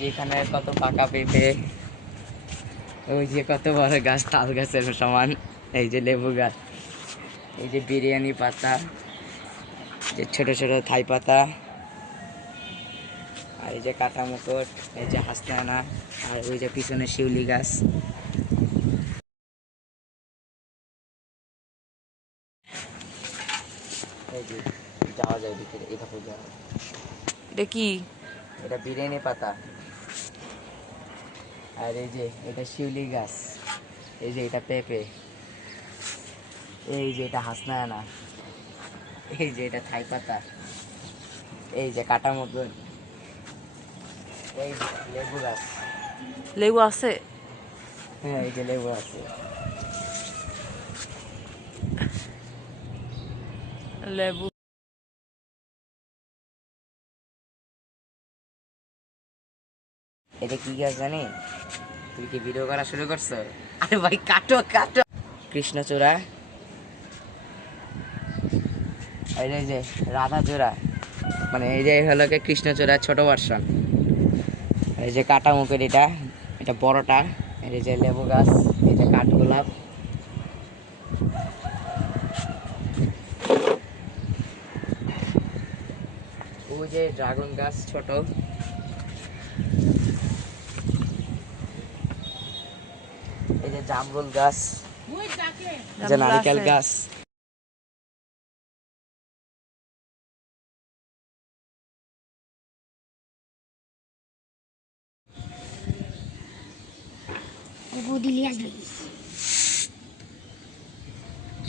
যেখানে কত পাকা পেঁপে, ওই যে কত বড় গাছ, তাল গাছের সমান। এই যে লেবু গাছ, এই যে বিরিয়ানি পাতা, যে ছোট ছোট থাই পাতা, আর এই যে কাটা মুকুট, এই যে হাসনানা, আর ওই যে পিছনে শিউলি গাছ। এই যে যাওয়া যায় ভিতরে, এভাবে যাওয়া। এটা কি? এটা বিরিয়ানি পাতা। আর এই যে এটা শিউলি গাছ, এই যে এটা পেঁপে, এই যে এটা হাসনানা, এই যে এটা থাই পাতা, এই যে কাটা মুকুট, এই যে লেবু গাছ। লেবু আছে? হ্যাঁ, এই যে লেবু আছে। লেবু। এটা কি গাছ জানি? তুই কি ভিডিও করা শুরু করছো? আরে ভাই কাটো কাটো। কৃষ্ণচূড়া, এই যে রাধাচূড়া, মানে এই যে হলো কি কৃষ্ণচূড়ার ছোট ভার্সন। এই যে কাটা মুখের এটা, এটা বড়টা। এই যে লেবু গাছ, এই যে কাঠগোলাপ, ওই যে ড্রাগন গাছ ছোট, এই যে জামরুল গাছ, এই যে নারিকেল গাছ।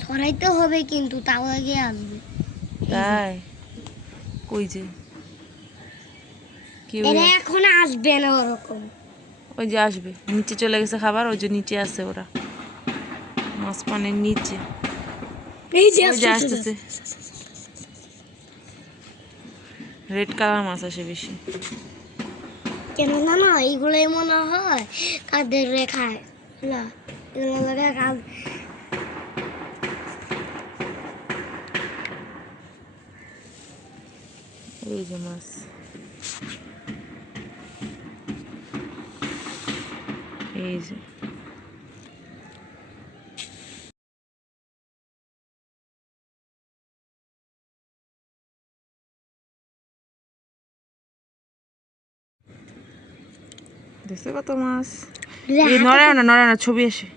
সরাইতে হবে কিন্তু তাও আগে আসবে। তাই? কই যে কি এরা এখন আসবে না ওরকম। ওই যে আসবে, নিচে চলে গেছে খাবার, ওই যে নিচে আছে ওরা, মাছ পানির নিচে। এই যে ওই যে আসতেছে, রেড কালার মাছ আসে বেশি। কেন জানো, এইগুলোই মনে হয় কাদের রেখায় না, এগুলো লাগে কাদ। এই যে মাছ, এই যে দেখছো কত মাছ। এই নড়ে না, নড়ে না, ছবি আসে।